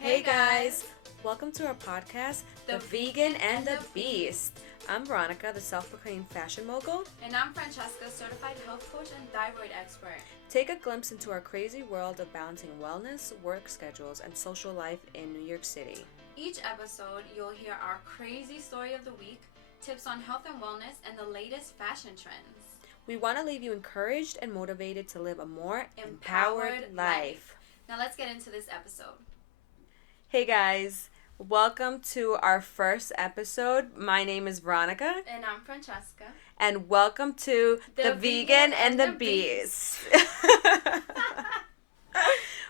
Hey guys! Welcome to our podcast, The Vegan and the Beast. I'm Veronica, the self-proclaimed fashion mogul. And I'm Francesca, certified health coach and thyroid expert. Take a glimpse into our crazy world of balancing wellness, work schedules, and social life in New York City. Each episode, you'll hear our crazy story of the week, tips on health and wellness, and the latest fashion trends. We want to leave you encouraged and motivated to live a more empowered life. Now let's get into this episode. Hey guys, welcome to our first episode. My name is Veronica. And I'm Francesca. And welcome to The Vegan and the Beast.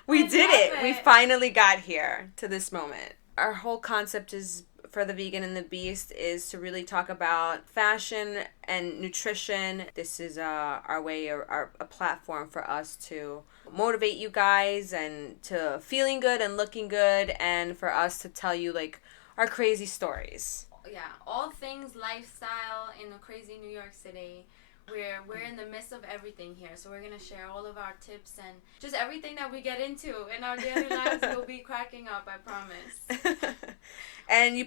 We did it. We finally got here to this moment. Our whole concept is for The Vegan and the Beast is to really talk about fashion and nutrition. This is our way, a platform for us to motivate you guys and to feeling good and looking good, and for us to tell you like our crazy stories. Yeah, all things lifestyle in a crazy New York City. We're in the midst of everything here, so we're gonna share all of our tips and just everything that we get into in our daily lives. You'll be cracking up, I promise. And you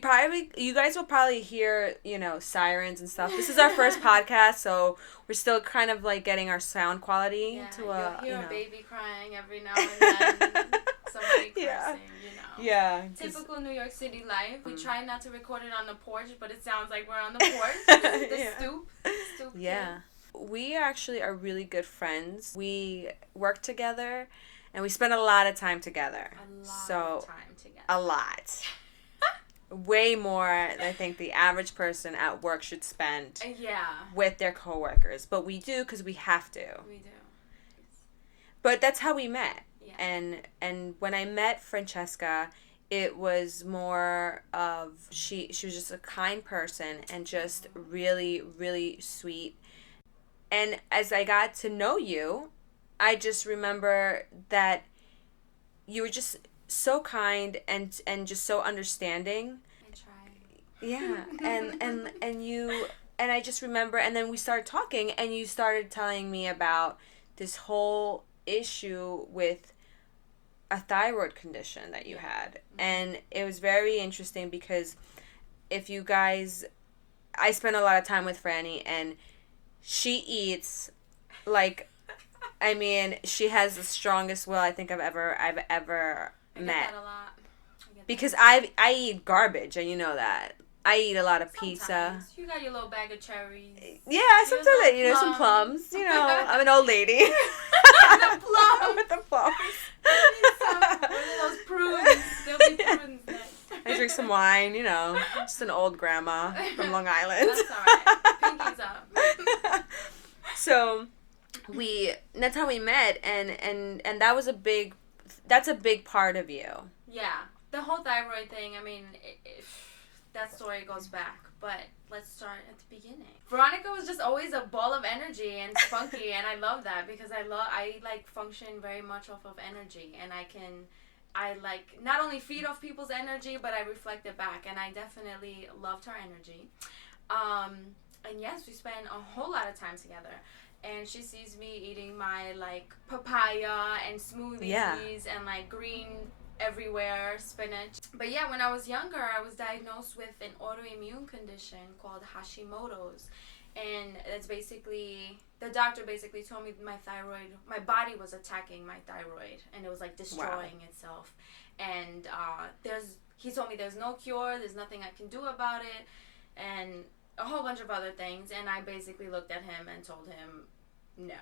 guys will probably hear, sirens and stuff. This is our first podcast, so we're still kind of like getting our sound quality to you'll hear a baby crying every now and then. Somebody cursing, Yeah. Typical New York City life. We try not to record it on the porch, but it sounds like we're on the porch. The stoop. Yeah. We actually are really good friends. We work together, and we spend a lot of time together. A lot. Way more than I think the average person at work should spend with their coworkers. But we do because we have to. We do. But that's how we met. Yeah. And when I met Francesca, it was more of she was just a kind person and just really, really sweet. And as I got to know you, I just remember that you were just so kind and just so understanding. I try. Yeah. And I just remember, and then we started talking, and you started telling me about this whole issue with a thyroid condition that you had. And it was very interesting because I spend a lot of time with Franny, and she eats like, she has the strongest will I think I've ever met. I get that a lot. Because I eat garbage, and you know that. I eat a lot of pizza. You got your little bag of cherries. Yeah, sometimes some plums. I'm an old lady. The plums. With the plums. One of those prunes. There'll be prunes next. I drink some wine, just an old grandma from Long Island. That's alright. Pinkies up. So that's how we met, and that's a big part of you. Yeah. The whole thyroid thing, that story goes back, but let's start at the beginning. Veronica was just always a ball of energy and spunky, and I love that because I function very much off of energy, and I not only feed off people's energy, but I reflect it back, and I definitely loved her energy. And yes, we spend a whole lot of time together. And she sees me eating my papaya and smoothies and green everywhere, spinach. But yeah, when I was younger, I was diagnosed with an autoimmune condition called Hashimoto's. And it's basically, the doctor basically told me my body was attacking my thyroid, and it was destroying itself. And he told me there's no cure, there's nothing I can do about it, and a whole bunch of other things. And I basically looked at him and told him no.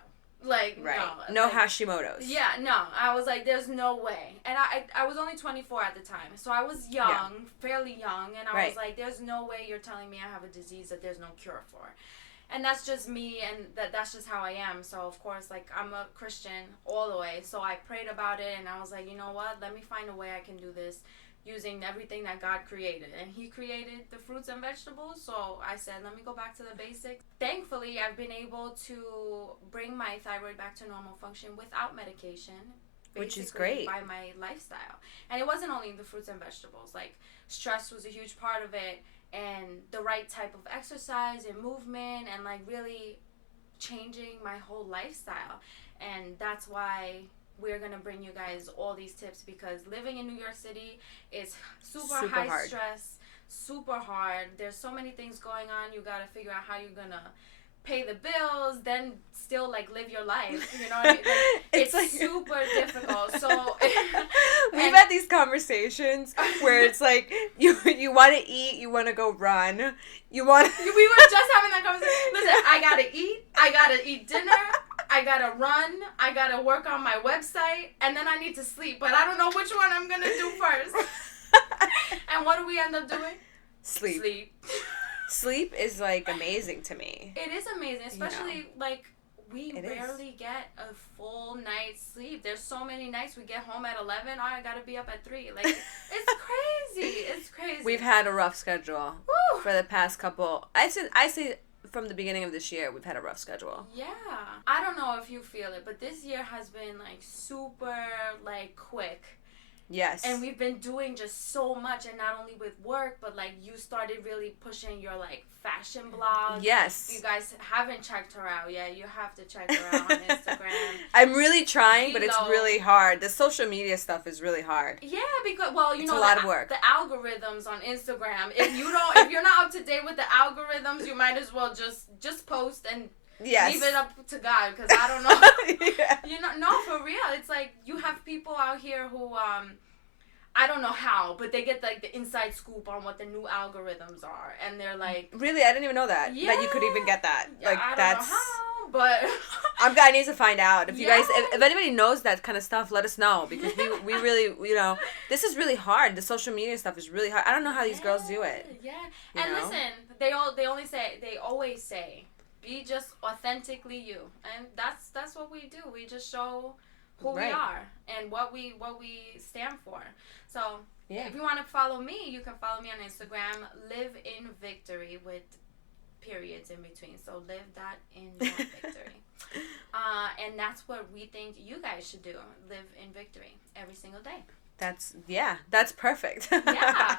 No Hashimoto's. Yeah, no. I was like, there's no way. And I was only 24 at the time. So I was young, fairly young. And I was like, there's no way you're telling me I have a disease that there's no cure for. And that's just me, and that's just how I am. So, of course, I'm a Christian all the way. So I prayed about it, and I was like, you know what? Let me find a way I can do this using everything that God created. And He created the fruits and vegetables, so I said, let me go back to the basics. Thankfully, I've been able to bring my thyroid back to normal function without medication. Which is great. By my lifestyle. And it wasn't only the fruits and vegetables. Stress was a huge part of it, and the right type of exercise and movement, and really changing my whole lifestyle. And that's why we're gonna bring you guys all these tips because living in New York City is super high hard. stress, super hard. There's so many things going on. You gotta figure out how you're gonna pay the bills, then still like live your life. You know what I mean? Like, it's like, super difficult. So we've had these conversations where it's like you want to eat, you want to go run, you want. We were just having that conversation. Listen, I gotta eat dinner. I gotta run. I gotta work on my website, and then I need to sleep. But I don't know which one I'm gonna do first. And what do we end up doing? Sleep. Sleep is like amazing to me. It is amazing, especially like we rarely get a full night's sleep. There's so many nights we get home at 11. Oh, I gotta be up at 3. Like it's crazy. It's crazy. We've had a rough schedule. Woo! For the past couple. I say from the beginning of this year, we've had a rough schedule. Yeah. I don't know if you feel it, but this year has been like super like quick. Yes. And we've been doing just so much, and not only with work, but like you started really pushing your like fashion blog. Yes. You guys haven't checked her out yet. You have to check her out on Instagram. I'm really trying, but it's really hard. The social media stuff is really hard. Yeah, because it's a lot of work. The algorithms on Instagram. If you're not up to date with the algorithms, you might as well just post and leave it up to God, because I don't know. Yeah. No, for real. It's like you have people out here who I don't know how, but they get like the inside scoop on what the new algorithms are, and they're like, really, I didn't even know that. Yeah. That you could even get that. Yeah, like I don't that's know how, but I need to find out. If you guys, if anybody knows that kind of stuff, let us know, because we really, this is really hard. The social media stuff is really hard. I don't know how these girls do it. Yeah, and listen, they always say, be just authentically you, and that's what we do. We just show who we are and what we stand for. So if you want to follow me, you can follow me on Instagram, Live in Victory, with periods in between. So live.in.victory. And that's what we think you guys should do. Live in victory every single day. That's perfect. Yeah.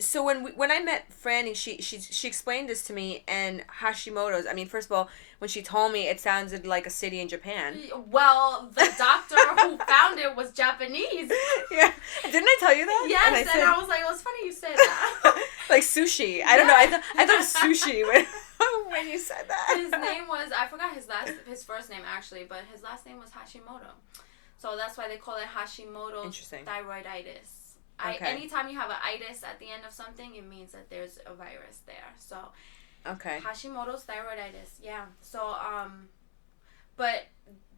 So when I met Franny, she explained this to me, and Hashimoto's. I mean, first of all, when she told me, it sounded like a city in Japan. Well, the doctor who found it was Japanese. Yeah. Didn't I tell you that? Yes, and I was like, it was funny you said that. Like sushi. I don't know. I thought it was sushi when you said that. His name was, I forgot his first name actually, but his last name was Hashimoto. So that's why they call it Hashimoto's thyroiditis. Okay. Anytime you have an itis at the end of something, it means that there's a virus there. So, Hashimoto's thyroiditis. Yeah. So, but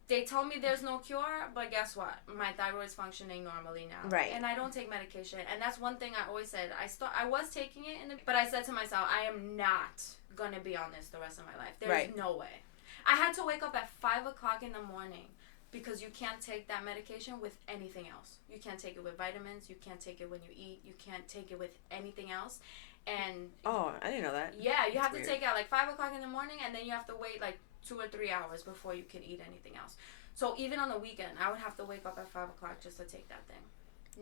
they told me there's no cure, but guess what? My thyroid's functioning normally now. Right. And I don't take medication. And that's one thing I always said. I was taking it, but I said to myself, I am not going to be on this the rest of my life. There's no way. I had to wake up at 5 o'clock in the morning, because you can't take that medication with anything else. You can't take it with vitamins. You can't take it when you eat. You can't take it with anything else. And I didn't know that. Yeah, you have to take it at like 5 o'clock in the morning, and then you have to wait like 2 or 3 hours before you can eat anything else. So even on the weekend, I would have to wake up at 5 o'clock just to take that thing.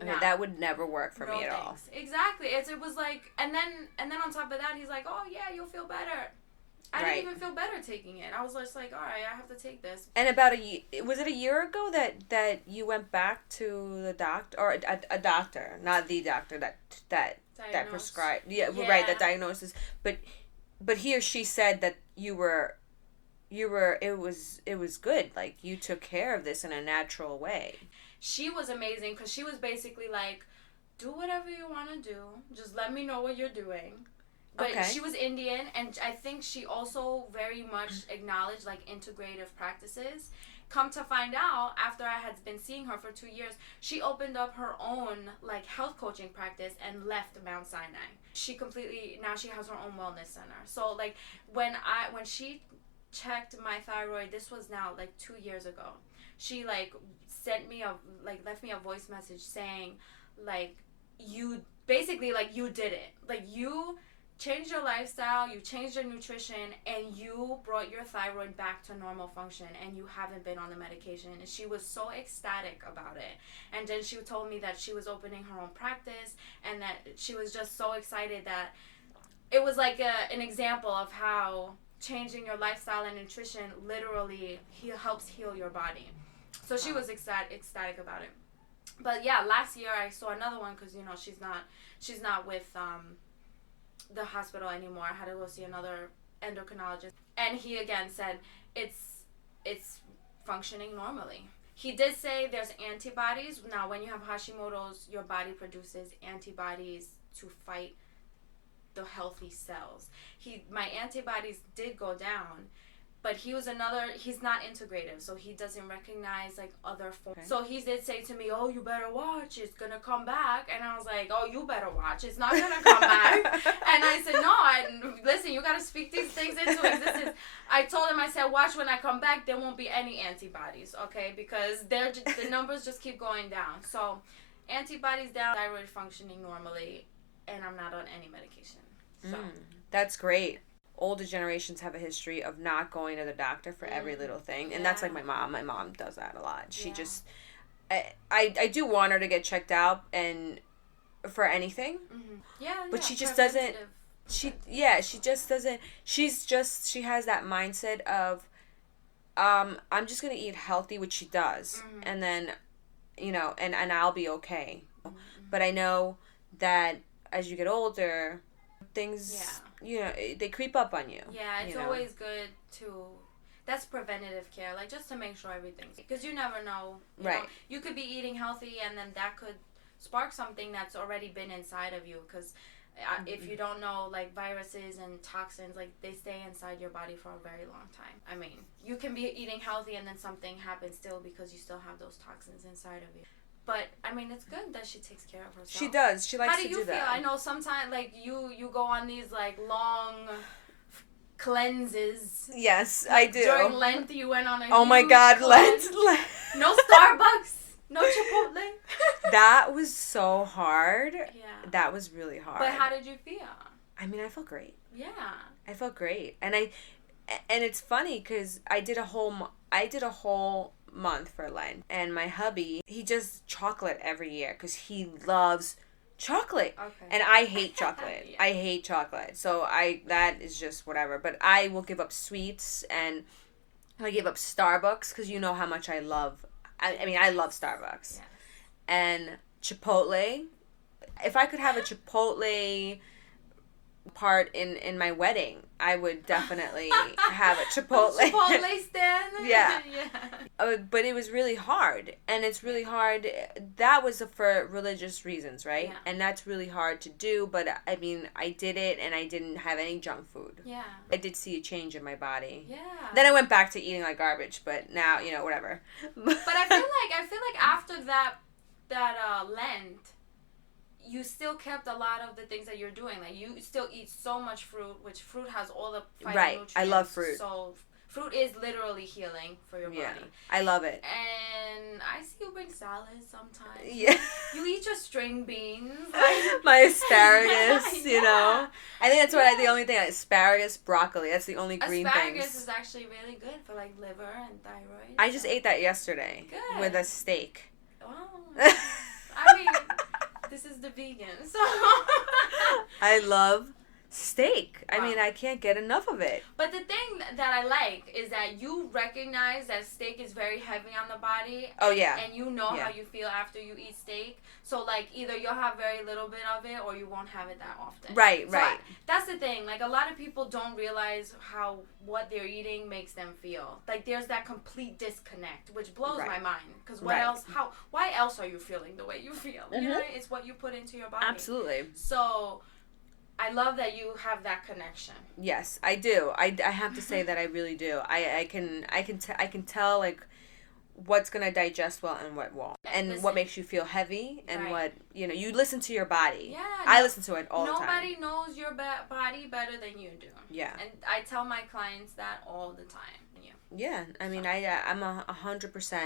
Okay, that would never work for me at all. Exactly. It was like, and then on top of that, he's like, oh yeah, you'll feel better. I didn't even feel better taking it. I was just like, all right, I have to take this. And was it a year ago that you went back to the doctor, or a doctor, not the doctor that prescribed, that diagnosis, but he or she said that you were it was good, like you took care of this in a natural way. She was amazing, because she was basically like, do whatever you want to do, just let me know what you're doing. But she was Indian, and I think she also very much acknowledged like integrative practices. Come to find out, after I had been seeing her for 2 years, she opened up her own like health coaching practice and left Mount Sinai. Now she has her own wellness center. So like when she checked my thyroid, this was now like 2 years ago, she like left me a voice message saying like, you basically like you did it, like you changed your lifestyle, you changed your nutrition, and you brought your thyroid back to normal function, and you haven't been on the medication. And she was so ecstatic about it. And then she told me that she was opening her own practice, and that she was just so excited that it was like an example of how changing your lifestyle and nutrition literally helps heal your body. So she was ecstatic about it. But yeah, last year I saw another one because she's not with the hospital anymore. I had to go see another endocrinologist, and he again said it's functioning normally. He did say there's antibodies. Now, when you have Hashimoto's, your body produces antibodies to fight the healthy cells. My antibodies did go down, but he's not integrative, so he doesn't recognize like other forms. Okay. So he did say to me, "Oh, you better watch. It's gonna come back." And I was like, "Oh, you better watch. It's not gonna come back." And I said, "No, listen. You gotta speak these things into existence." I told him, I said, "Watch when I come back. There won't be any antibodies, okay? Because the numbers just keep going down. So, antibodies down, thyroid functioning normally, and I'm not on any medication." So that's great. Older generations have a history of not going to the doctor for every little thing. And that's like my mom. My mom does that a lot. She just... I do want her to get checked out and for anything. Mm-hmm. Yeah, but she just doesn't... She just doesn't... She has that mindset of, I'm just going to eat healthy, which she does. Mm-hmm. And then, and I'll be okay. Mm-hmm. But I know that as you get older, things... Yeah. They creep up on you. Yeah, it's always good to... That's preventative care, like just to make sure everything's... Because you never know. You could be eating healthy and then that could spark something that's already been inside of you. Because if you don't know, like viruses and toxins, like they stay inside your body for a very long time. I mean, you can be eating healthy and then something happens still because you still have those toxins inside of you. But, I mean, it's good that she takes care of herself. She does. She likes to do that. How do you feel? I know sometimes, like, you go on these, like, long cleanses. Yes, I do. During Lent, you went on a Oh, my God, cleanse. Lent. No Starbucks. No Chipotle. That was so hard. Yeah. That was really hard. But how did you feel? I mean, I felt great. Yeah. I felt great. And it's funny because I did a whole month for Lent, and my hubby, he does chocolate every year because he loves chocolate. Okay. And I hate chocolate. Yeah. I hate chocolate. So that is just whatever. But I will give up sweets, and I give up Starbucks because you know how much I love. I love Starbucks. Yes. And Chipotle. If I could have a Chipotle part in my wedding, I would definitely have a Chipotle. Chipotle stand? Yeah. But it was really hard. And it's really hard. That was for religious reasons, right? Yeah. And that's really hard to do. But, I mean, I did it and I didn't have any junk food. Yeah. I did see a change in my body. Yeah. Then I went back to eating like garbage. But now, whatever. But I feel like after that Lent, you still kept a lot of the things that you're doing. Like, you still eat so much fruit, which fruit has all the phytonutrients. I love fruit. So, fruit is literally healing for your body. I love it. And I see you bring salads sometimes. Yeah. You eat your string beans. My asparagus, I think that's the only thing. Asparagus, broccoli. That's the only green things. Asparagus is actually really good for, like, liver and thyroid. I just ate that yesterday. Good. With a steak. Wow. I mean... This is the vegan, so... I love steak. I mean, I can't get enough of it. But the thing that I like is that you recognize that steak is very heavy on the body. Oh, yeah. And you know how you feel after you eat steak. So, like, either you'll have very little bit of it or you won't have it that often. Right. That's the thing. Like, a lot of people don't realize what they're eating makes them feel. Like, there's that complete disconnect, which blows my mind. Because why else are you feeling the way you feel? Mm-hmm. You know, it's what you put into your body. Absolutely. So... I love that you have that connection. Yes, I do. I have to say that I really do. I can tell like what's gonna digest well and what won't, and what makes you feel heavy, and what you listen to your body. Yeah, I listen to it all the time. Nobody knows your body better than you do. Yeah, and I tell my clients that all the time. Yeah, I mean, I'm 100%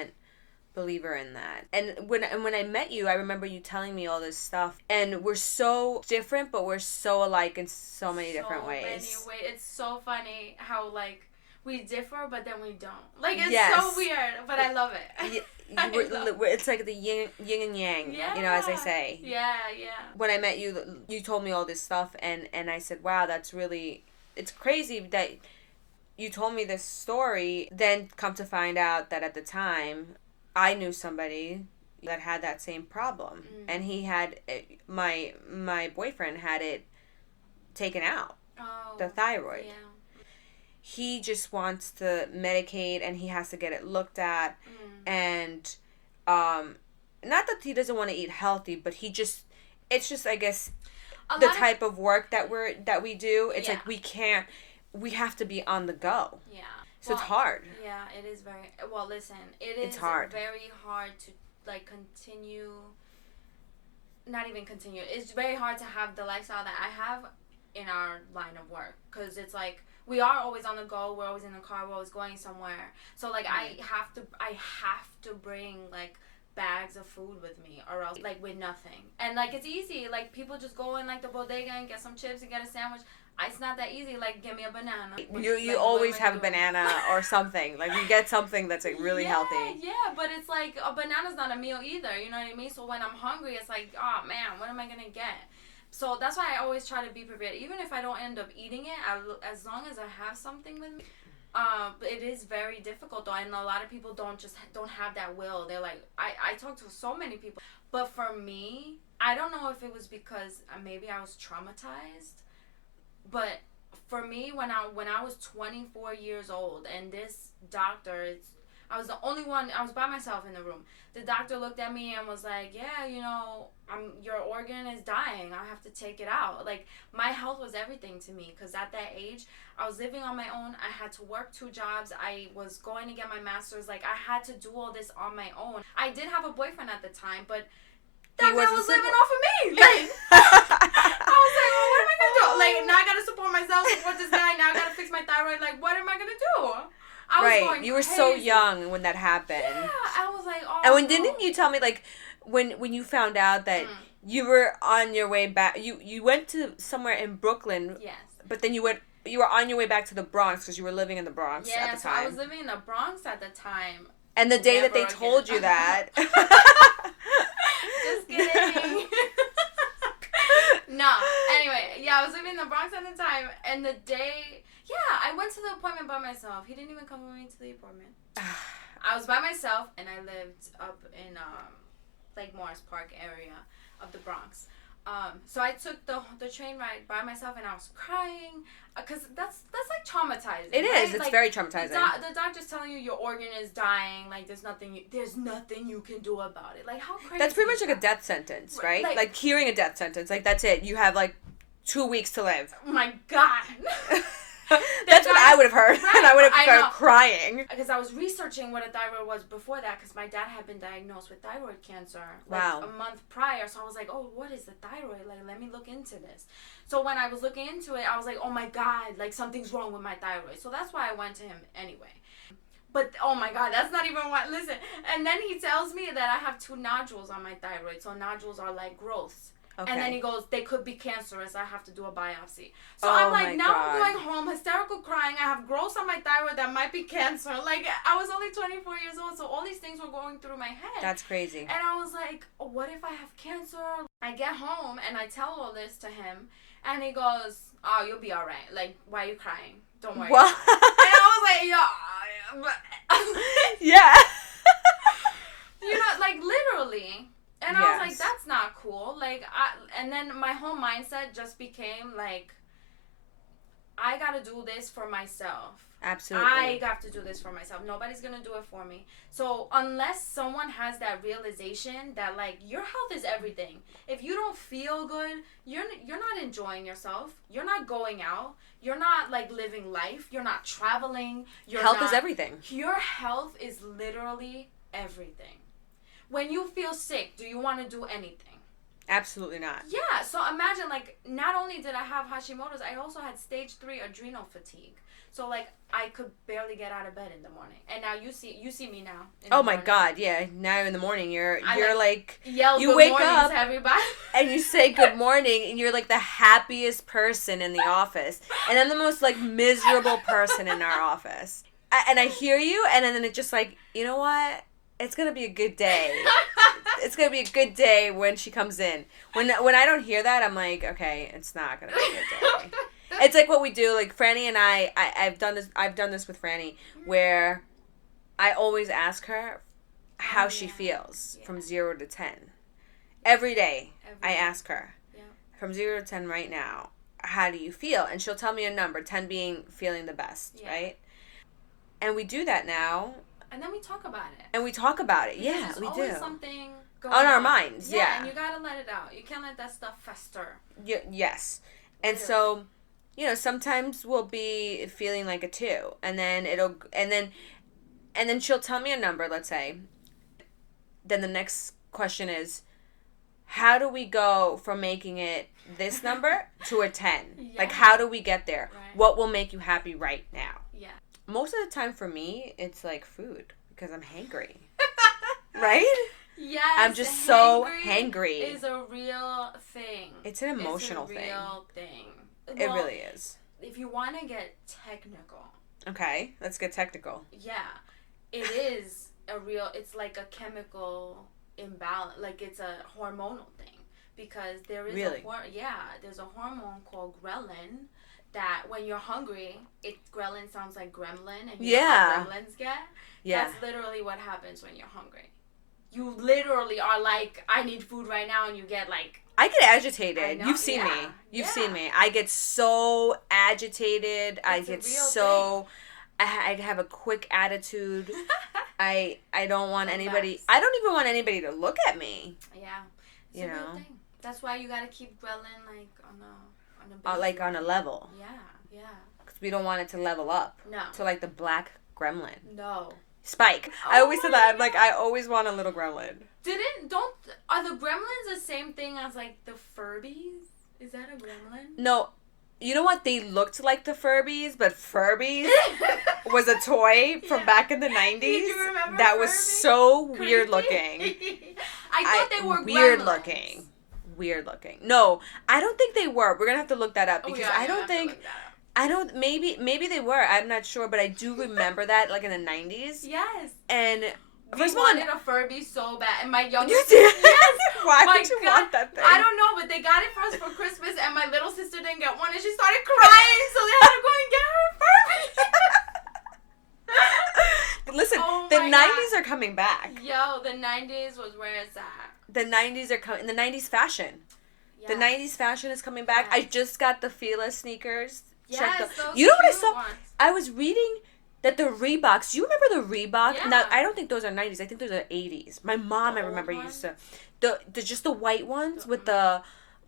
believer in that. And when I met you, I remember you telling me all this stuff, and we're so different, but we're so alike in so many different ways. It's so funny how like we differ, but then we don't. Like it's so weird, but I love it. It's like the yin and yang, as they say. Yeah. When I met you, you told me all this stuff, and I said, wow, it's crazy that you told me this story, then come to find out that at the time I knew somebody that had that same problem, and he had my boyfriend had it taken out, the thyroid. Yeah. He just wants to medicate, and he has to get it looked at, and not that he doesn't want to eat healthy, but it's just I guess the type of work that we do. It's like we have to be on the go. Yeah. So it's hard. Yeah, it is very well. Listen, it's hard. Very hard to like continue. Not even continue. It's very hard to have the lifestyle that I have in our line of work, because it's like we are always on the go. We're always in the car. We're always going somewhere. So like I have to bring like bags of food with me, or else like with nothing. And like it's easy. Like people just go in like the bodega and get some chips and get a sandwich. It's not that easy. Like, give me a banana. You always have a banana or something. Like, we get something that's like really healthy. Yeah, but it's like a banana's not a meal either. You know what I mean? So when I'm hungry, it's like, oh man, what am I gonna get? So that's why I always try to be prepared, even if I don't end up eating it. As long as I have something with me. It is very difficult though, and a lot of people don't have that will. They're like, I talk to so many people, but for me, I don't know if it was because maybe I was traumatized. But for me, when I was 24 years old, and this doctor, I was the only one. I was by myself in the room. The doctor looked at me and was like, "Yeah, you know, your organ is dying. I have to take it out." Like, my health was everything to me, because at that age, I was living on my own. I had to work 2 jobs. I was going to get my master's. Like, I had to do all this on my own. I did have a boyfriend at the time, but that guy was living off of me. Like, I was like, well, what am I gonna do? Like, now I gotta support myself, support this guy. Now I gotta fix my thyroid. Like, what am I gonna do? I was going you were crazy. So young when that happened. Yeah, I was like, oh. And when didn't you tell me, like, when you found out that you were on your way back, you went to somewhere in Brooklyn. Yes. But then you were on your way back to the Bronx, because you were living in the Bronx at the time. Yeah, so I was living in the Bronx at the time. And the day that they told you that. Just kidding. No. Anyway, yeah, I was living in the Bronx at the time, and the day, I went to the appointment by myself. He didn't even come with me to the appointment. I was by myself, and I lived up in like Morris Park area of the Bronx. So I took the train ride by myself, and I was crying, because that's like traumatizing. It right? is. It's like, very traumatizing. The doctor's telling you your organ is dying. Like, there's nothing you can do about it. Like, how crazy. That's pretty much like a death sentence, right? Like hearing a death sentence. Like, that's it. You have like 2 weeks to live. Oh my God. That's what I would have heard. Right. And I would have started crying. Because I was researching what a thyroid was before that, because my dad had been diagnosed with thyroid cancer like a month prior. So I was like, oh, what is the thyroid? Like, let me look into this. So when I was looking into it, I was like, oh my God, like something's wrong with my thyroid. So that's why I went to him anyway. But, oh my God, that's not even what, listen. And then he tells me that I have 2 nodules on my thyroid. So nodules are like growths. Okay. And then he goes, they could be cancerous. I have to do a biopsy. So I'm like, now I'm going home, hysterical crying. I have growths on my thyroid that might be cancer. Like, I was only 24 years old, so all these things were going through my head. That's crazy. And I was like, oh, what if I have cancer? I get home, and I tell all this to him, and he goes, oh, you'll be all right. Like, why are you crying? Don't worry. What? And I was like, yeah. You know, like, literally. And I was like, that's not cool. Like, and then my whole mindset just became like, I gotta do this for myself. Absolutely. I got to do this for myself. Nobody's gonna do it for me. So unless someone has that realization that, like, your health is everything. If you don't feel good, you're not enjoying yourself. You're not going out. You're not, like, living life. You're not traveling. Health is everything. Your health is literally everything. When you feel sick, do you want to do anything? Absolutely not. Yeah, so imagine, like, not only did I have Hashimoto's, I also had stage 3 adrenal fatigue. So, like, I could barely get out of bed in the morning. And now you see me now. Oh my God, yeah. Now in the morning, you're like yell you good wake mornings up to everybody. And you say good morning, and you're like the happiest person in the office. And I'm the most, like, miserable person in our office. And I hear you, and then it's just like, you know what? It's going to be a good day. It's going to be a good day when she comes in. When I don't hear that, I'm like, okay, it's not going to be a good day. It's like what we do, like Franny and I've done this with Franny, where I always ask her how she feels from 0 to 10. Every day, I ask her, from 0 to 10 right now, how do you feel? And she'll tell me a number, 10 being feeling the best, right? And we do that now. And then we talk about it. And we talk about it. Because yeah, we do. There's always something going on our minds, yeah. And you gotta let it out. You can't let that stuff fester. Yes. And so, sometimes we'll be feeling like a 2, and then and then she'll tell me a number, let's say. Then the next question is, how do we go from making it this number to a 10? Like, how do we get there? Right. What will make you happy right now? Yeah. Most of the time for me, it's like food, because I'm hangry. Right? Yes. I'm just so hangry. It's a real thing. It's an emotional thing. It's a real thing. It really is. If you want to get technical. Okay, let's get technical. Yeah. It is it's like a chemical imbalance, like it's a hormonal thing, because there is there's a hormone called ghrelin that when you're hungry, ghrelin sounds like gremlin, and you know how gremlins get. Yeah, that's literally what happens when you're hungry. You literally are like, I need food right now, and you get like. I get agitated. You've seen me. You've seen me. I get so agitated. I get so. I have a quick attitude. I don't want anybody. I don't even want anybody to look at me. Yeah, it's a real thing. That's why you gotta keep ghrelin like on a like on a level. Yeah. Because we don't want it to level up. No. To like the black gremlin. No. Spike. I always say that. I'm like, I always want a little gremlin. Are the gremlins the same thing as like the Furbies? Is that a gremlin? No. You know what? They looked like the Furbies, but Furbies was a toy from back in the 90s. Did you remember that Furbies? Was so weird looking. I thought they were weird gremlins. Weird looking. No, I don't think they were. We're gonna have to look that up because I don't think. Maybe they were. I'm not sure, but I do remember that like in the 90s. Yes. And we wanted a Furby so bad, and my youngest. You did? Yes. Why would you want that thing? I don't know, but they got it for us for Christmas, and my little sister didn't get one, and she started crying, so they had to go and get her Furby. Listen, the 90s are coming back. Yo, the 90s was where it's at. The 90s are coming. The 90s fashion. Yes. The 90s fashion is coming back. Yes. I just got the Fila sneakers. Yes, you know what I saw? Ones. I was reading that the Reeboks. Do you remember the Reebok? Yeah. Now, I don't think those are 90s. I think those are 80s. My mom, I remember, used to. The just the white ones with the.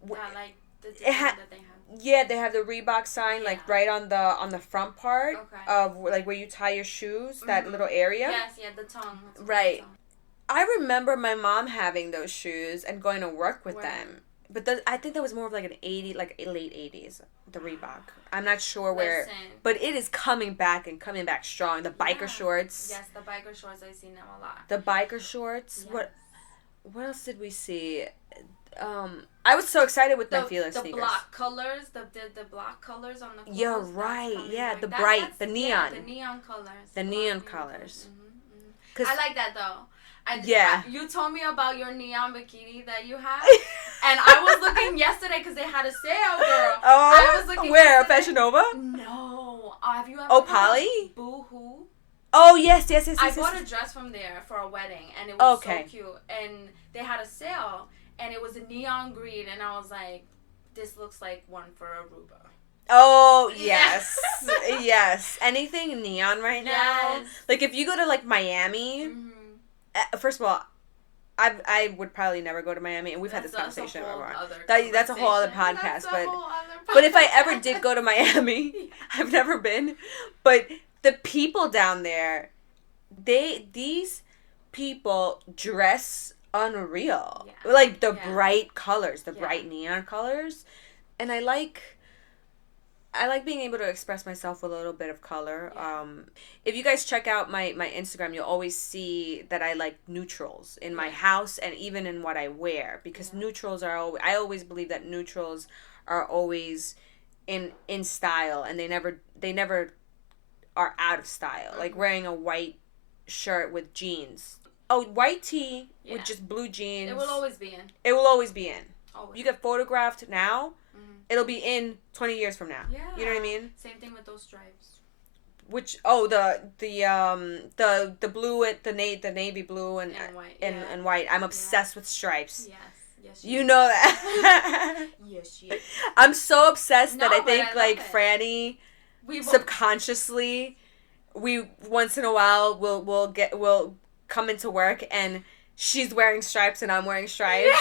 Like the design that they have. Yeah, they have the Reebok sign like right on the front part of like where you tie your shoes. That little area. Yes, the tongue. Right. I remember my mom having those shoes and going to work with them. But I think that was more of like an late 80s, the Reebok. I'm not sure where, but it is coming back and coming back strong. The biker shorts. Yes, the biker shorts, I've seen them a lot. The biker shorts. Yes. What else did we see? I was so excited with my Fila sneakers. The block colors, the block colors on the clothes. Yeah, right. Yeah, the neon. Yeah, the neon colors. The neon colors. I like that though. You told me about your neon bikini that you have, and I was looking yesterday because they had a sale, girl. Oh, I was looking where? Fashion Nova? No. Have you ever? Oh, Polly? Boohoo. Oh yes. I bought a dress from there for a wedding, and it was so cute. And they had a sale, and it was a neon green, and I was like, "This looks like one for Aruba." Oh, yes. Yes. Anything neon right now? Like, if you go to, like, Miami, first of all, I would probably never go to Miami, and we've had this conversation before. That's a whole other podcast, but if I ever did go to Miami, I've never been, but the people down there, these people dress unreal. Yeah. Like, the bright colors, the bright neon colors, and I like being able to express myself with a little bit of color. Yeah. If you guys check out my Instagram, you'll always see that I like neutrals in my house and even in what I wear, because neutrals are always, I always believe that neutrals are always in style, and they never are out of style. Like wearing a white shirt with jeans. Oh, white tee with just blue jeans. It will always be in. It will always be in. Always. You get photographed now, it'll be in 20 years from now. Yeah. You know what I mean? Same thing with those stripes. Which the blue the navy blue and white. And white. I'm obsessed with stripes. Yes. You know that. Yes. I'm so obsessed that I think like Franny subconsciously we once in a while will come into work and she's wearing stripes and I'm wearing stripes. Yeah.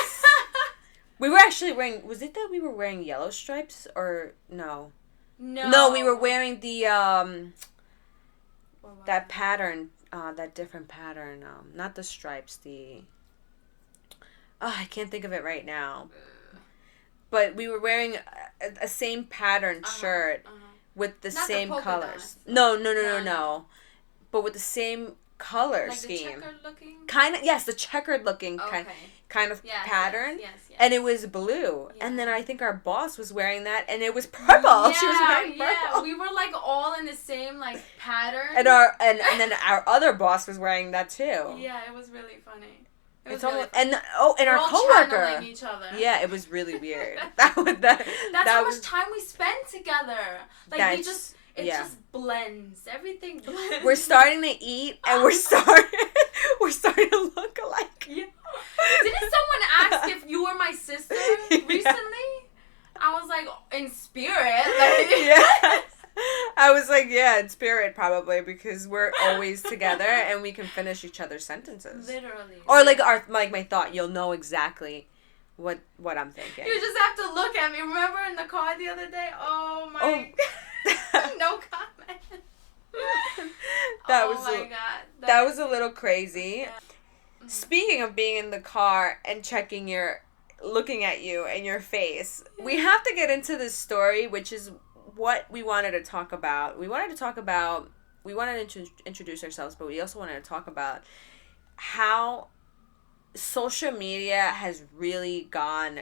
We were actually wearing. Was it that we were wearing yellow stripes or no? No, we were wearing the that pattern, that different pattern. Not the stripes. I can't think of it right now. But we were wearing a same pattern shirt with the not same the colors. Dots. No. But with the same color scheme. The checkered looking? Kind of, yes, the checkered looking kind of pattern. Yes. And it was blue. Yeah. And then I think our boss was wearing that and it was purple. Yeah, she was wearing purple. Yeah, we were all in the same pattern. And then our other boss was wearing that too. Yeah, it was really funny. It's almost, and our coworker. Each other. Yeah, it was really weird. That's how much time we spend together. It just blends. Everything blends. We're starting to eat, and we're starting to look alike. Yeah. Didn't someone ask if you were my sister recently? I was like, in spirit. Yeah. I was like, yeah, in spirit probably, because we're always together and we can finish each other's sentences. Literally. Or my thought, you'll know exactly what I'm thinking. You just have to look at me. Remember in the car the other day? Oh my God. No comment. God. That was a little crazy. Yeah. Mm-hmm. Speaking of being in the car and looking at you and your face, we have to get into this story, which is what we wanted to talk about. We wanted to introduce ourselves, but we also wanted to talk about how social media has really gone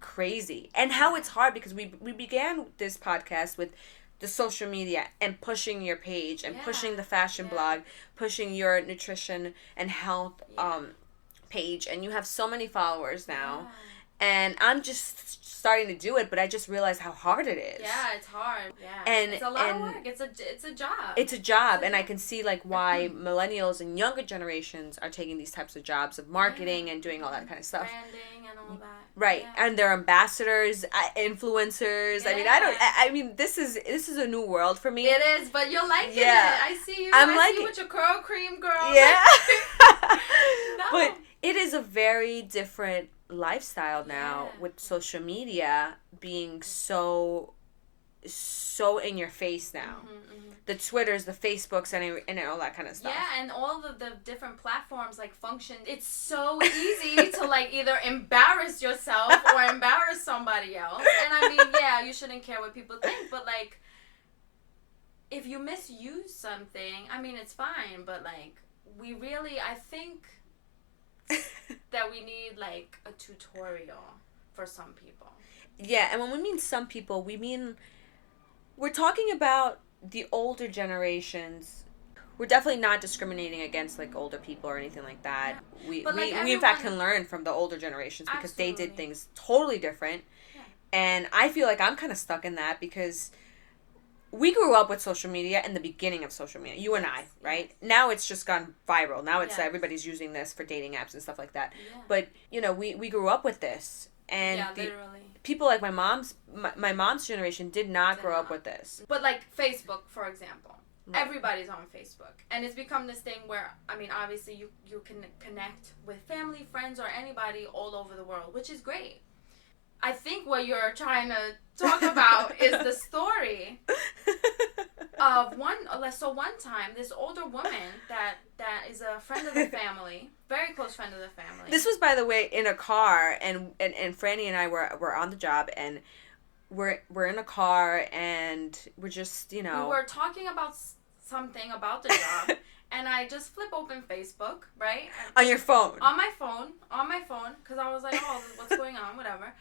crazy, and how it's hard because we began this podcast with the social media and pushing your page and pushing the fashion blog, pushing your nutrition and health page, and you have so many followers now. Yeah. And I'm just starting to do it, but I just realized how hard it is. Yeah, it's hard. Yeah, and it's a lot of work. It's a job. It's a job, and I can see why millennials and younger generations are taking these types of jobs of marketing and doing all that kind of stuff. Branding and all that. Right, and they're ambassadors, influencers. Yeah. I mean, this is a new world for me. It is, but you're liking it. I see you. I see you with your curl cream, girl. Yeah. No. But it is a very different lifestyle now with social media being so in your face now. The Twitters, the Facebooks, and all that kind of stuff. Yeah, and all the different platforms function. It's so easy to either embarrass yourself or embarrass somebody else. And I mean, you shouldn't care what people think, but if you misuse something, I mean, it's fine, but I think that we need a tutorial for some people. Yeah, and when we mean some people, we're talking about the older generations. We're definitely not discriminating against older people or anything like that. We in fact can learn from the older generations because they did things totally different. Yeah. And I feel like I'm kind of stuck in that because we grew up with social media in the beginning of social media. You and I, right? Yes. Now it's just gone viral. Now it's everybody's using this for dating apps and stuff like that. Yeah. But, we grew up with this. And literally. People like my mom's generation did not grow up with this. But Facebook, for example. Right. Everybody's on Facebook. And it's become this thing where, I mean, obviously you can connect with family, friends, or anybody all over the world, which is great. I think what you're trying to talk about is the story of one time, this older woman that is a friend of the family, very close friend of the family. This was, by the way, in a car, and Franny and I were on the job, and we're in a car, and we're just, We were talking about something about the job, and I just flip open Facebook, right? On your phone? On my phone, because I was like, oh, what's going on, whatever.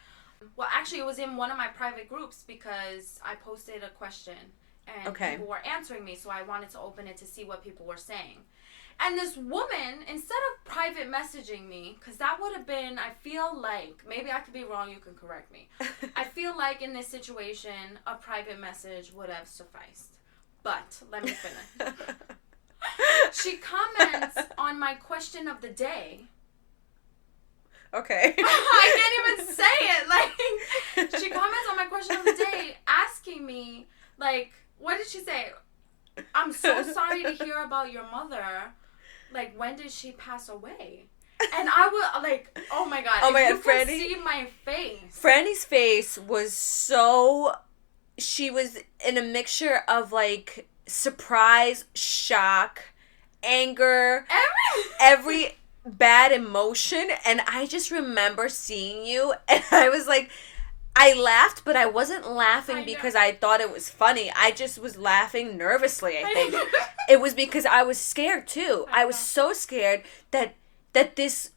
Well, actually, it was in one of my private groups because I posted a question and people were answering me, so I wanted to open it to see what people were saying. And this woman, instead of private messaging me, because that would have been, I feel like, maybe I could be wrong, you can correct me. I feel like in this situation, a private message would have sufficed. But let me finish. She comments on my question of the day. Okay. I can't even say it. Like, she comments on my question of the day asking me, like, what did she say? I'm so sorry to hear about your mother. Like, when did she pass away? And I was like, oh my god. Oh my god, you could see my face. Franny's face was so... She was in a mixture of, like, surprise, shock, anger, every bad emotion. And I just remember seeing you, and I was like... I laughed, but I wasn't laughing because I thought it was funny. I just was laughing nervously, I think. It was because I was scared, too. I was so scared that this...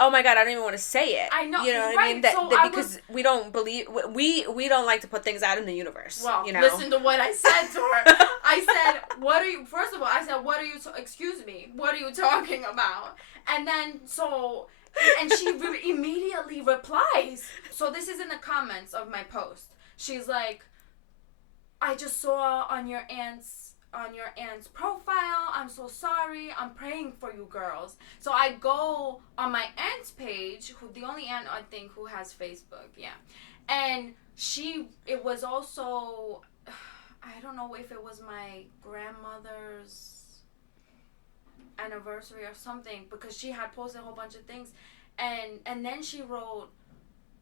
Oh my god, I don't even want to say it. I know, you know what I mean? Because we don't believe... We don't like to put things out in the universe. Well, you know? Listen to what I said to her. I said, what are you... First of all, I said, what are you... Excuse me. What are you talking about? And then, and she immediately replies. So this is in the comments of my post. She's like, I just saw on your aunt's profile. I'm so sorry. I'm praying for you girls. So I go on my aunt's page, the only aunt I think who has Facebook, yeah. And it was also, I don't know if it was my grandmother's anniversary or something, because she had posted a whole bunch of things, and then she wrote,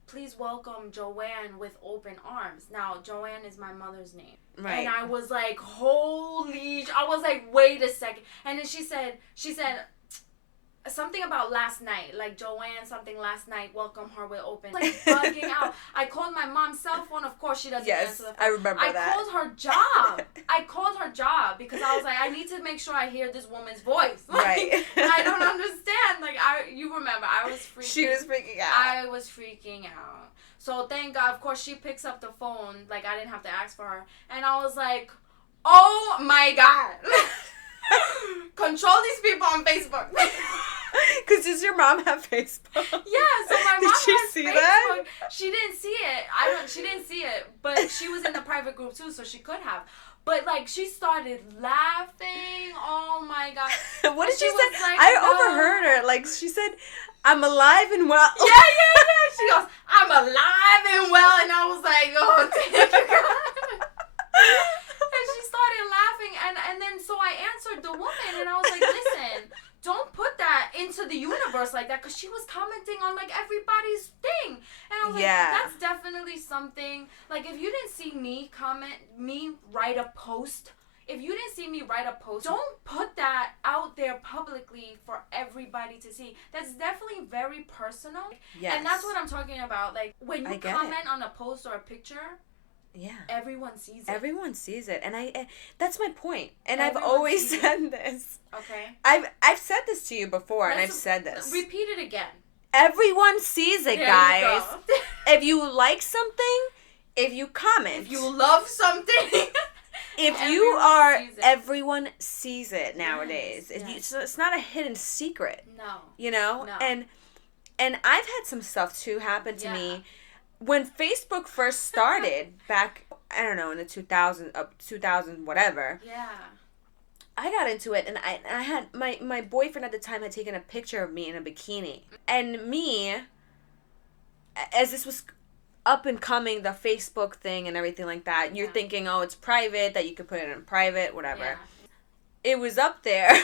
please welcome Joanne with open arms. Now, Joanne is my mother's name. Right. And I was like, I was like, wait a second. And then she said something about last night, like Joanne something last night, welcome her with open. Like bugging out. I called my mom's cell phone. Of course, she doesn't answer the phone. I remember that. I called her job because I was like, I need to make sure I hear this woman's voice. Like, right. I don't understand. Like, you remember, I was freaking. She was freaking out. I was freaking out. So thank God, of course, she picks up the phone. Like, I didn't have to ask for her, and I was like, oh my God. Control these people on Facebook. Because does your mom have Facebook? Yeah, so my mom has see Facebook. That? She didn't see it. She didn't see it, but she was in the private group too, so she could have. But like, she started laughing. Oh my God! What did she say? Like, I overheard her. Like, she said, "I'm alive and well." Yeah. She goes, "I'm alive and well," and I was like, "Oh, thank you, God." And she started laughing, and then so I answered the woman, and I was like, "Listen, don't put that into the universe like that," because she was commenting on like everybody's thing, and I was like, "That's definitely something." Like, if you didn't see me write a post. If you didn't see me write a post, don't put that out there publicly for everybody to see. That's definitely very personal. Yes. And that's what I'm talking about. Like, when you comment on a post or a picture, everyone sees it. Everyone sees it. And that's my point. And I've always said this. Okay. I've said this to you before, and I've said this. Repeat it again. Everyone sees it, guys. If you like something, if you comment. If you love something. Everyone sees it nowadays. Yes. It's not a hidden secret. No. You know? No. And I've had some stuff too happen to me. When Facebook first started, back, I don't know, in the 2000 whatever. Yeah. I got into it, and I had, my boyfriend at the time had taken a picture of me in a bikini. And me, as this was up and coming, the Facebook thing and everything like that, you're thinking, oh, it's private, that you could put it in private, whatever. Yeah. It was up there.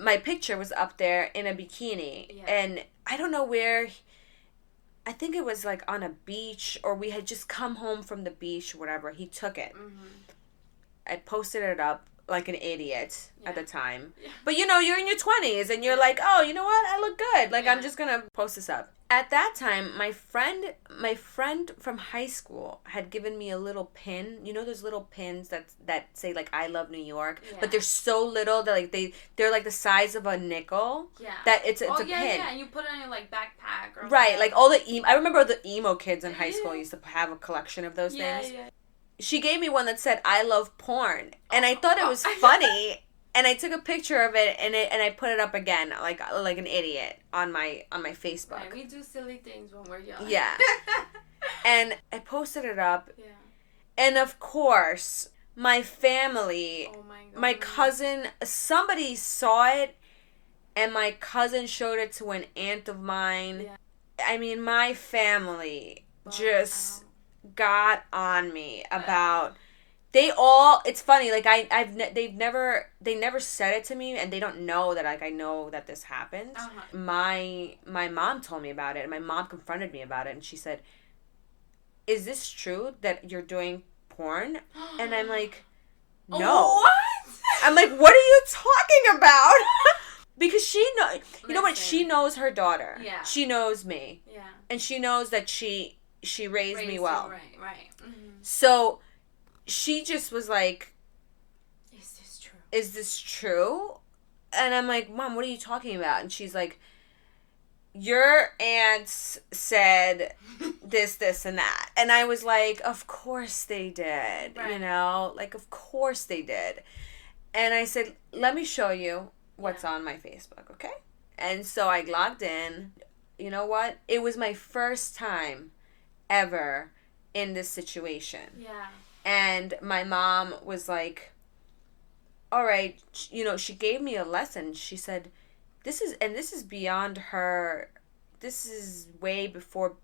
My picture was up there in a bikini. Yeah. And I don't know where, I think it was like on a beach, or we had just come home from the beach, whatever. He took it. Mm-hmm. I posted it up like an idiot at the time. Yeah. But you know, you're in your 20s and you're like, oh, you know what? I look good. Like, I'm just going to post this up. At that time, my friend from high school had given me a little pin. You know those little pins that say like I love New York, but they're so little that like they're like the size of a nickel. Yeah. That it's a pin. Yeah, and you put it on your like backpack or right, like all the I remember the emo kids in high school used to have a collection of those things. Yeah. She gave me one that said I love porn, and I thought it was funny. And I took a picture of it and I put it up again like an idiot on my Facebook. Right, we do silly things when we're young. Yeah. And I posted it up. Yeah. And of course, my family, Oh my God. my cousin, somebody saw it, and my cousin showed it to an aunt of mine. Yeah. I mean, my family just got on me about. It's funny, like they never said it to me, and they don't know that, like, I know that this happened. Uh-huh. My mom told me about it, and my mom confronted me about it, and she said, "Is this true that you're doing porn?" And I'm like, "No." What? I'm like, "What are you talking about?" Because she knows her daughter. Yeah. She knows me. Yeah. And she knows that she raised me well. Right. Mm-hmm. So she just was like, Is this true? And I'm like, "Mom, what are you talking about?" And she's like, "Your aunts said this, and that." And I was like, "Of course they did." Right. Like, of course they did. And I said, "Let me show you what's on my Facebook, okay?" And so I logged in. You know what? It was my first time ever in this situation. Yeah. And my mom was like, "All right," she gave me a lesson. She said, this is beyond her, this is way before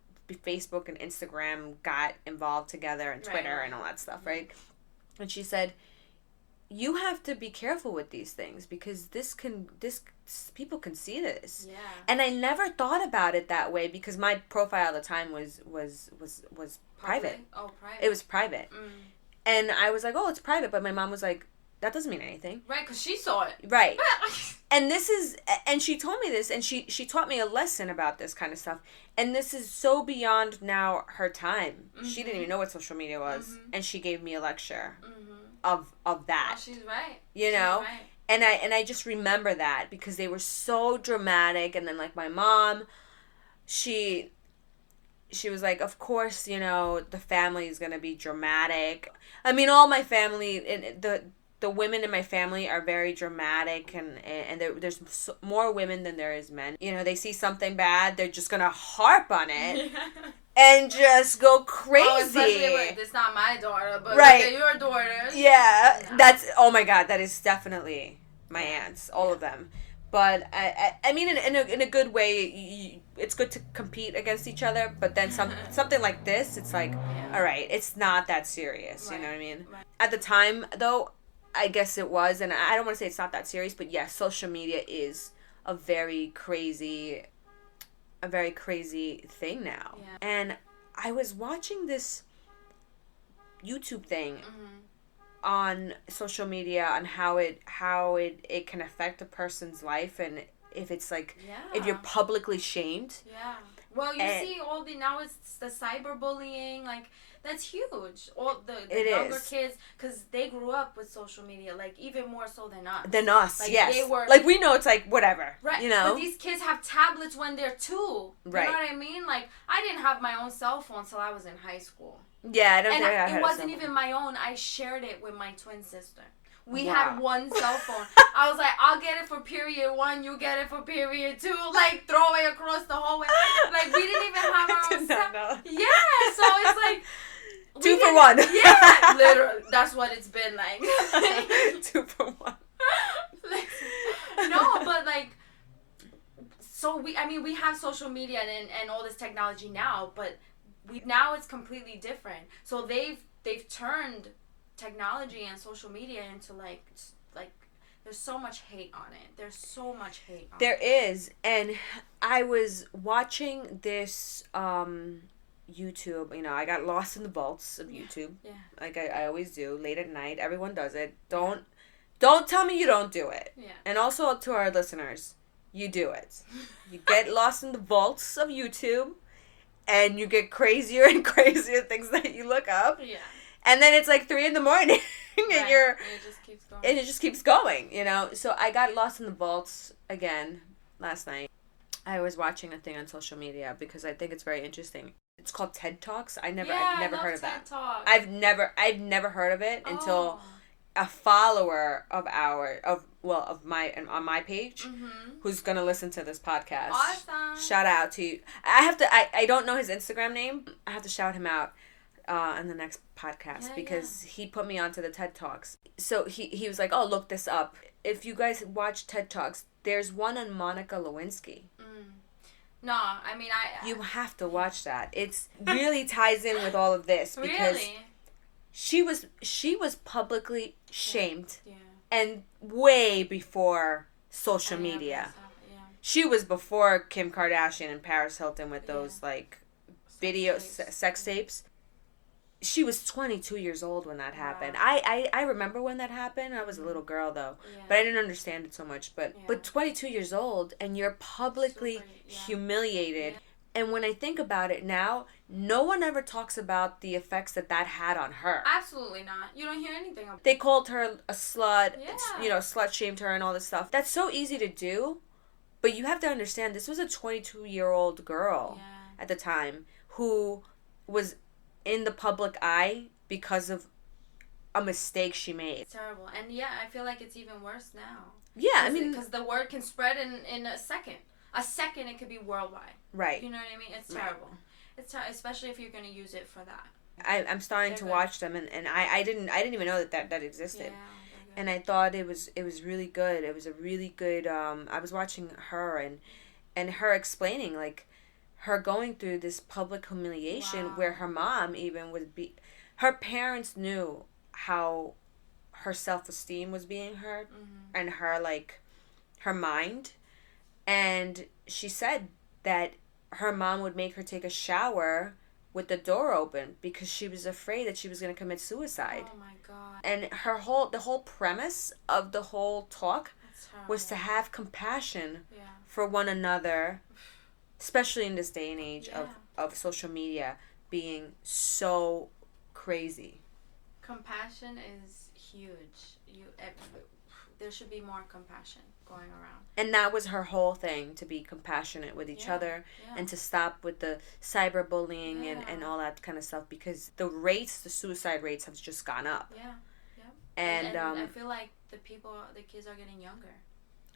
Facebook and Instagram got involved together, and Twitter and all that stuff, right? And she said, "You have to be careful with these things, because people can see this." Yeah. And I never thought about it that way, because my profile at the time was private. Oh, private. It was private. Mm. And I was like, "Oh, it's private," but my mom was like, "That doesn't mean anything." Right, because she saw it. Right. And she told me this, and she taught me a lesson about this kind of stuff. And this is so beyond now her time. Mm-hmm. She didn't even know what social media was. Mm-hmm. And she gave me a lecture of that. Oh, she's right. She's right. And I just remember that, because they were so dramatic. And then, like, my mom, she was like, "Of course, the family is going to be dramatic." I mean, all my family, the women in my family are very dramatic, and there's more women than there is men. They see something bad, they're just going to harp on it and just go crazy. Oh, especially when it's not my daughter, but right. Your daughter. Yeah, no. Oh my God, that is definitely my aunts, all of them. But I mean, in a good way, it's good to compete against each other. But then something like this, it's like, all right, it's not that serious. Right. You know what I mean? Right. At the time, though, I guess it was, and I don't want to say it's not that serious, but yes, social media is a very crazy thing now. Yeah. And I was watching this YouTube thing. Mm-hmm. On social media, on how it can affect a person's life, and if it's like, if you're publicly shamed. Yeah. Well, you see now it's the cyberbullying, like, that's huge. All the younger kids, because they grew up with social media, like, even more so than us. Like, yes. They were, like, we know it's like, whatever. Right. But these kids have tablets when they're 2. Right. You know what I mean? Like, I didn't have my own cell phone until I was in high school. Yeah, I don't think I had it wasn't even my own. I shared it with my twin sister. We had one cell phone. I was like, "I'll get it for period 1, you get it for period 2." Like, throw it across the hallway. Like, we didn't even have our own cell phone. Yeah, so it's like 2 for 1. Yeah, literally. That's what it's been like. 2 for 1. No, but like, so we have social media and all this technology now, but now it's completely different. So they've turned technology and social media into like there's so much hate on it. There's so much hate on There is. And I was watching this YouTube, I got lost in the vaults of YouTube. Yeah. Like I always do, late at night. Everyone does it. Don't tell me you don't do it. Yeah. And also to our listeners, you do it. You get lost in the vaults of YouTube, and you get crazier and crazier things that you look up. Yeah. And then it's like 3 a.m. and it just keeps going. And it just keeps going, So I got lost in the vaults again last night. I was watching a thing on social media because I think it's very interesting. It's called TED Talks. I've never heard of that. Talks. I've never heard of it until a follower of my on my page, who's gonna listen to this podcast. Awesome. Shout out to you. I don't know his Instagram name. I have to shout him out. in the next podcast because he put me onto the TED Talks. So he was like, oh, look this up. If you guys watch TED Talks, there's one on Monica Lewinsky. No, I mean, You have to watch that. It's really ties in with all of this because she was publicly shamed and way before social media. She was before Kim Kardashian and Paris Hilton with those like sex tapes. She was 22 years old when that happened. I remember when that happened. I was a little girl though, but I didn't understand it so much. But 22 years old and you're publicly humiliated. And when I think about it now, no one ever talks about the effects that had on her. Absolutely not. You don't hear anything about it. They called her a slut, slut shamed her and all this stuff. That's so easy to do, but you have to understand this was a 22-year-old girl at the time who was in the public eye because of a mistake she made. It's terrible. And I feel like it's even worse now. Yeah, I mean, because the word can spread in a second. A second, it could be worldwide. Right. You know what I mean? It's terrible. It's especially if you're going to use it for that. I'm starting to watch them, and I didn't even know that existed. Yeah, and I thought it was really good. It was a really good. I was watching her and her explaining like her going through this public humiliation where her mom even would be. Her parents knew how her self-esteem was being hurt and her mind. And she said that her mom would make her take a shower with the door open because she was afraid that she was going to commit suicide. Oh my God. And the whole premise of the whole talk was to have compassion for one another, especially in this day and age of social media being so crazy. Compassion is huge. There should be more compassion going around. And that was her whole thing, to be compassionate with each other and to stop with the cyberbullying and all that kind of stuff because the suicide rates have just gone up. Yeah. And I feel like the kids are getting younger.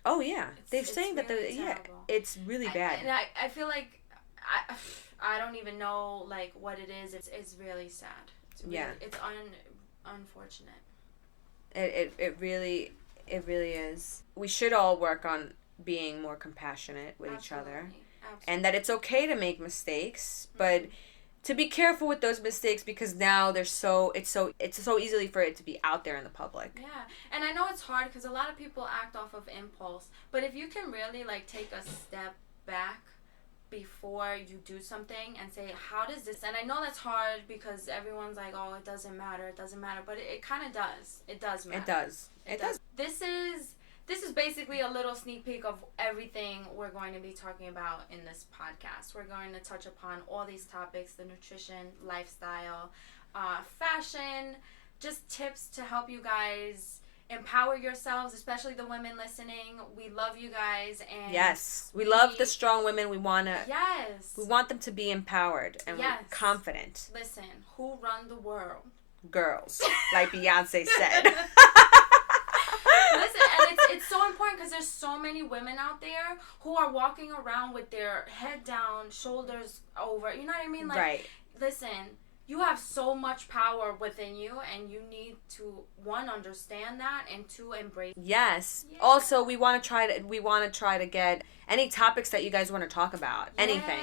Oh yeah, they're saying that really it's really bad. And I feel like I don't even know like what it is. It's really sad. It's unfortunate. It really is. We should all work on being more compassionate with each other. Absolutely. And that it's okay to make mistakes, but to be careful with those mistakes because now it's so easily for it to be out there in the public. Yeah. And I know it's hard because a lot of people act off of impulse, but if you can really like take a step back before you do something and say, how does this, and I know that's hard because everyone's like, oh, it doesn't matter, but it kind of does. It does matter. It does. This is basically a little sneak peek of everything we're going to be talking about in this podcast. We're going to touch upon all these topics: the nutrition, lifestyle, fashion, just tips to help you guys empower yourselves, especially the women listening. We love you guys, and yes, we love the strong women. We want them to be empowered and confident. Listen, who run the world? Girls, like Beyonce said. Listen, and it's so important because there's so many women out there who are walking around with their head down, shoulders over. You know what I mean? Like, listen, you have so much power within you, and you need to, one, understand that, and two, embrace. Yes. Yeah. Also, we want to try to get any topics that you guys want to talk about. Yeah. Anything.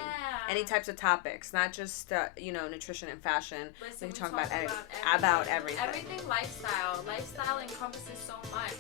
Any types of topics, not just nutrition and fashion. Listen, we can talk about everything. Everything lifestyle. Lifestyle encompasses so much.